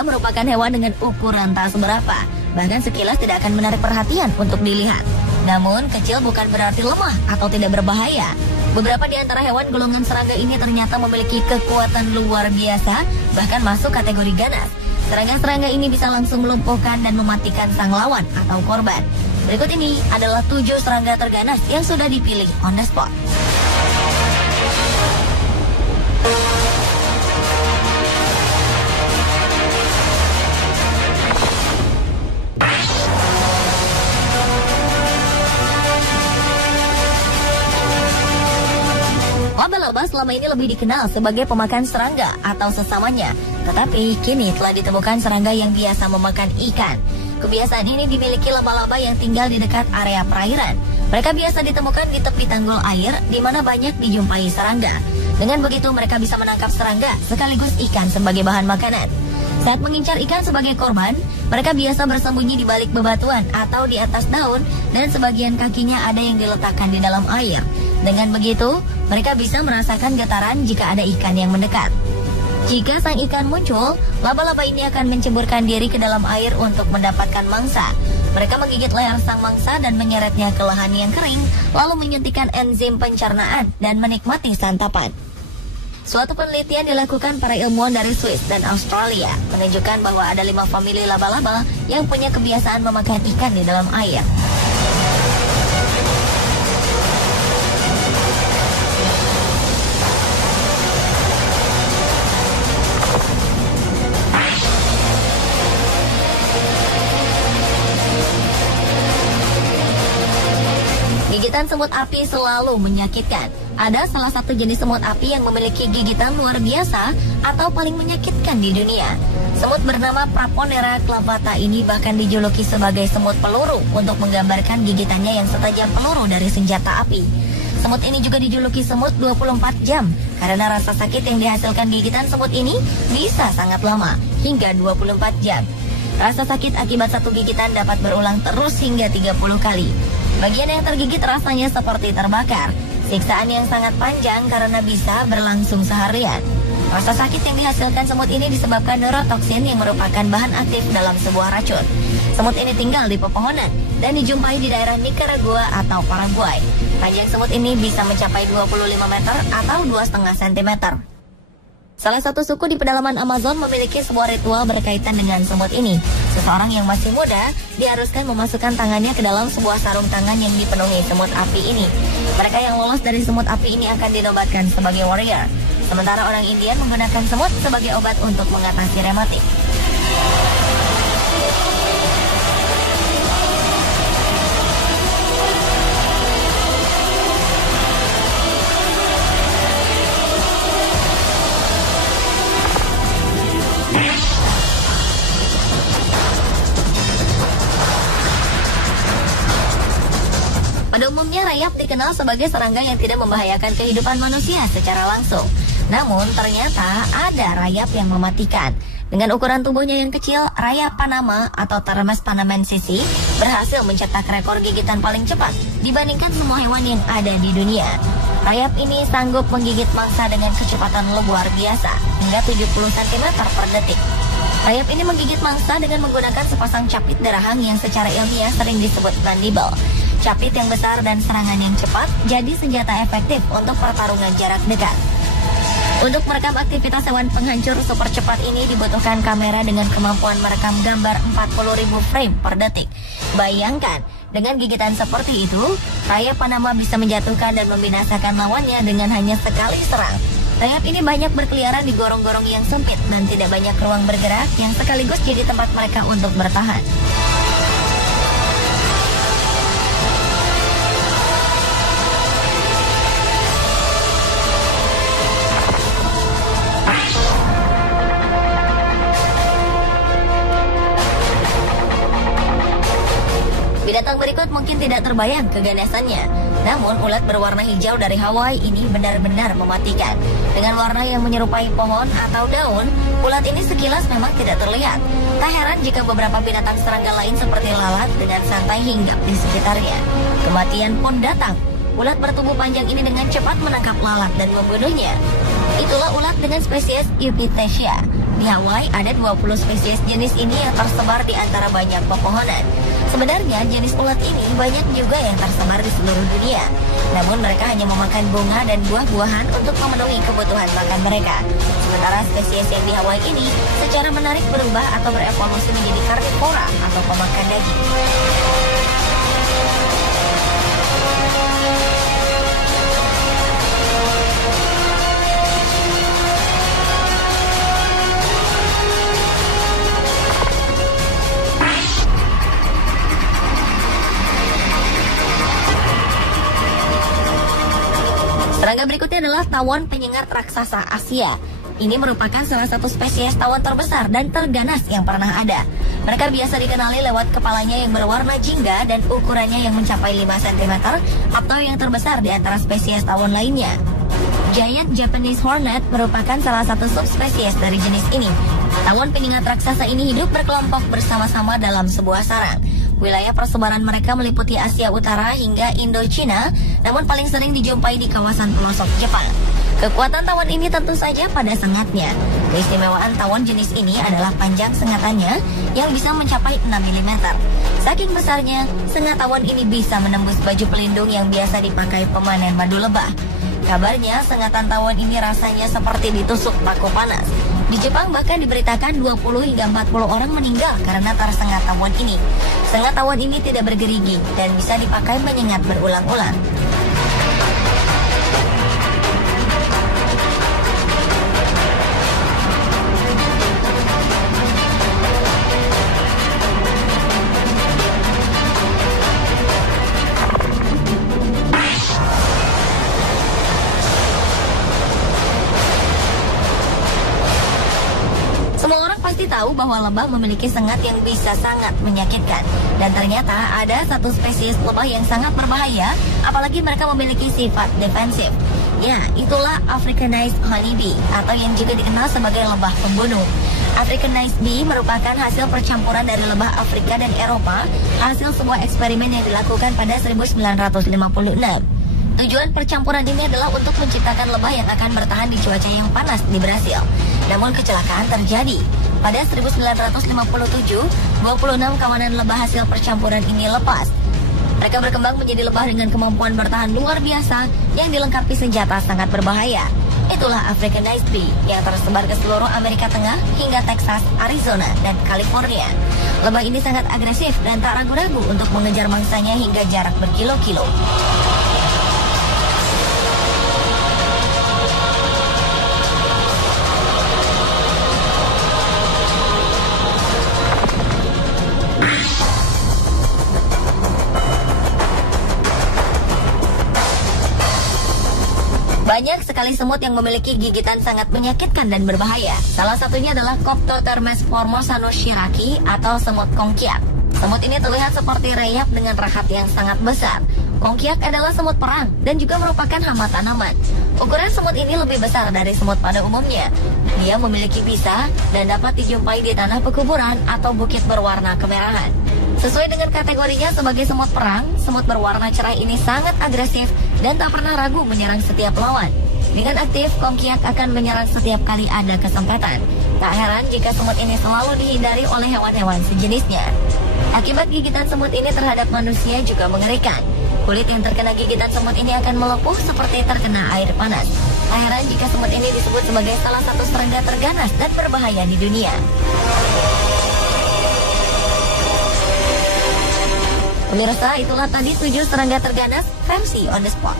Serangga merupakan hewan dengan ukuran tak seberapa, bahkan sekilas tidak akan menarik perhatian untuk dilihat. Namun, kecil bukan berarti lemah atau tidak berbahaya. Beberapa di antara hewan golongan serangga ini ternyata memiliki kekuatan luar biasa, bahkan masuk kategori ganas. Serangga-serangga ini bisa langsung melumpuhkan dan mematikan sang lawan atau korban. Berikut ini adalah 7 serangga terganas yang sudah dipilih on the spot. Laba-laba selama ini lebih dikenal sebagai pemakan serangga atau sesamanya. Tetapi kini telah ditemukan serangga yang biasa memakan ikan. Kebiasaan ini dimiliki laba-laba yang tinggal di dekat area perairan. Mereka biasa ditemukan di tepi tanggul air di mana banyak dijumpai serangga. Dengan begitu mereka bisa menangkap serangga sekaligus ikan sebagai bahan makanan. Saat mengincar ikan sebagai korban, mereka biasa bersembunyi di balik bebatuan atau di atas daun dan sebagian kakinya ada yang diletakkan di dalam air. Dengan begitu, mereka bisa merasakan getaran jika ada ikan yang mendekat. Jika sang ikan muncul, laba-laba ini akan menceburkan diri ke dalam air untuk mendapatkan mangsa. Mereka menggigit leher sang mangsa dan menyeretnya ke lahan yang kering, lalu menyuntikkan enzim pencernaan dan menikmati santapan. Suatu penelitian dilakukan para ilmuwan dari Swiss dan Australia menunjukkan bahwa ada 5 famili laba-laba yang punya kebiasaan memakan ikan di dalam air. Gigitan semut api selalu menyakitkan. Ada salah satu jenis semut api yang memiliki gigitan luar biasa atau paling menyakitkan di dunia. Semut bernama Praponera clavata ini bahkan dijuluki sebagai semut peluru untuk menggambarkan gigitannya yang setajam peluru dari senjata api. Semut ini juga dijuluki semut 24 jam karena rasa sakit yang dihasilkan gigitan semut ini bisa sangat lama, hingga 24 jam. Rasa sakit akibat satu gigitan dapat berulang terus hingga 30 kali. Bagian yang tergigit rasanya seperti terbakar. Siksaan yang sangat panjang karena bisa berlangsung seharian. Rasa sakit yang dihasilkan semut ini disebabkan neurotoksin yang merupakan bahan aktif dalam sebuah racun. Semut ini tinggal di pepohonan dan dijumpai di daerah Nicaragua atau Paraguay. Panjang semut ini bisa mencapai 25 meter atau 2,5 cm. Salah satu suku di pedalaman Amazon memiliki sebuah ritual berkaitan dengan semut ini. Seseorang yang masih muda diharuskan memasukkan tangannya ke dalam sebuah sarung tangan yang dipenuhi semut api ini. Mereka yang lolos dari semut api ini akan dinobatkan sebagai warrior. Sementara orang Indian menggunakan semut sebagai obat untuk mengatasi rematik. Pada umumnya rayap dikenal sebagai serangga yang tidak membahayakan kehidupan manusia secara langsung. Namun ternyata ada rayap yang mematikan. Dengan ukuran tubuhnya yang kecil, rayap Panama atau Termes panamensis berhasil mencetak rekor gigitan paling cepat dibandingkan semua hewan yang ada di dunia. Rayap ini sanggup menggigit mangsa dengan kecepatan luar biasa, hingga 70 cm per detik. Rayap ini menggigit mangsa dengan menggunakan sepasang capit derahang yang secara ilmiah sering disebut mandible. Capit yang besar dan serangan yang cepat jadi senjata efektif untuk pertarungan jarak dekat. Untuk merekam aktivitas hewan penghancur super cepat ini dibutuhkan kamera dengan kemampuan merekam gambar 40.000 frame per detik. Bayangkan, dengan gigitan seperti itu, rayap Panama bisa menjatuhkan dan membinasakan lawannya dengan hanya sekali serang. Rayap ini banyak berkeliaran di gorong-gorong yang sempit dan tidak banyak ruang bergerak yang sekaligus jadi tempat mereka untuk bertahan. Binatang berikut mungkin tidak terbayang keganasannya. Namun ulat berwarna hijau dari Hawaii ini benar-benar mematikan. Dengan warna yang menyerupai pohon atau daun, ulat ini sekilas memang tidak terlihat. Tak heran jika beberapa binatang serangga lain seperti lalat dengan santai hinggap di sekitarnya. Kematian pun datang. Ulat bertubuh panjang ini dengan cepat menangkap lalat dan membunuhnya. Itulah ulat dengan spesies Eupithecia. Di Hawaii ada 20 spesies jenis ini yang tersebar di antara banyak pepohonan. Sebenarnya jenis ulat ini banyak juga yang tersebar di seluruh dunia. Namun mereka hanya memakan bunga dan buah-buahan untuk memenuhi kebutuhan makan mereka. Sementara spesies yang di Hawaii ini secara menarik berubah atau berevolusi menjadi karnivora atau pemakan daging. Serangga berikutnya adalah tawon penyengat raksasa Asia. Ini merupakan salah satu spesies tawon terbesar dan terganas yang pernah ada. Mereka biasa dikenali lewat kepalanya yang berwarna jingga dan ukurannya yang mencapai 5 cm atau yang terbesar di antara spesies tawon lainnya. Giant Japanese Hornet merupakan salah satu subspesies dari jenis ini. Tawon penyengat raksasa ini hidup berkelompok bersama-sama dalam sebuah sarang. Wilayah persebaran mereka meliputi Asia Utara hingga Indochina, namun paling sering dijumpai di kawasan pelosok Jepang. Kekuatan tawon ini tentu saja pada sengatnya. Keistimewaan tawon jenis ini adalah panjang sengatannya yang bisa mencapai 6 mm. Saking besarnya, sengat tawon ini bisa menembus baju pelindung yang biasa dipakai pemanen madu lebah. Kabarnya, sengatan tawon ini rasanya seperti ditusuk paku panas. Di Jepang bahkan diberitakan 20 hingga 40 orang meninggal karena tersengat tawon ini. Sengat tawon ini tidak bergerigi dan bisa dipakai menyengat berulang-ulang. Tahu bahwa lebah memiliki sengat yang bisa sangat menyakitkan, dan ternyata ada satu spesies lebah yang sangat berbahaya, apalagi mereka memiliki sifat defensif. Ya, itulah Africanized honeybee atau yang juga dikenal sebagai lebah pembunuh. Africanized bee merupakan hasil percampuran dari lebah Afrika dan Eropa, hasil sebuah eksperimen yang dilakukan pada 1956. Tujuan percampuran ini adalah untuk menciptakan lebah yang akan bertahan di cuaca yang panas di Brasil. Namun kecelakaan terjadi. Pada 1957, 26 kawanan lebah hasil percampuran ini lepas. Mereka berkembang menjadi lebah dengan kemampuan bertahan luar biasa yang dilengkapi senjata sangat berbahaya. Itulah Africanized bee yang tersebar ke seluruh Amerika Tengah hingga Texas, Arizona, dan California. Lebah ini sangat agresif dan tak ragu-ragu untuk mengejar mangsanya hingga jarak berkilo-kilo. Banyak sekali semut yang memiliki gigitan sangat menyakitkan dan berbahaya. Salah satunya adalah Coptotermes formosanus shiraki atau semut kongkiak. Semut ini terlihat seperti rayap dengan rahat yang sangat besar. Kongkiak adalah semut perang dan juga merupakan hama tanaman. Ukuran semut ini lebih besar dari semut pada umumnya. Dia memiliki bisa dan dapat dijumpai di tanah pekuburan atau bukit berwarna kemerahan. Sesuai dengan kategorinya sebagai semut perang, semut berwarna cerah ini sangat agresif dan tak pernah ragu menyerang setiap lawan. Dengan aktif, kongkiak akan menyerang setiap kali ada kesempatan. Tak heran jika semut ini selalu dihindari oleh hewan-hewan sejenisnya. Akibat gigitan semut ini terhadap manusia juga mengerikan. Kulit yang terkena gigitan semut ini akan melepuh seperti terkena air panas. Tak heran jika semut ini disebut sebagai salah satu serangga terganas dan berbahaya di dunia. Pemirsa, itulah tadi 7 serangga terganas versi on the spot.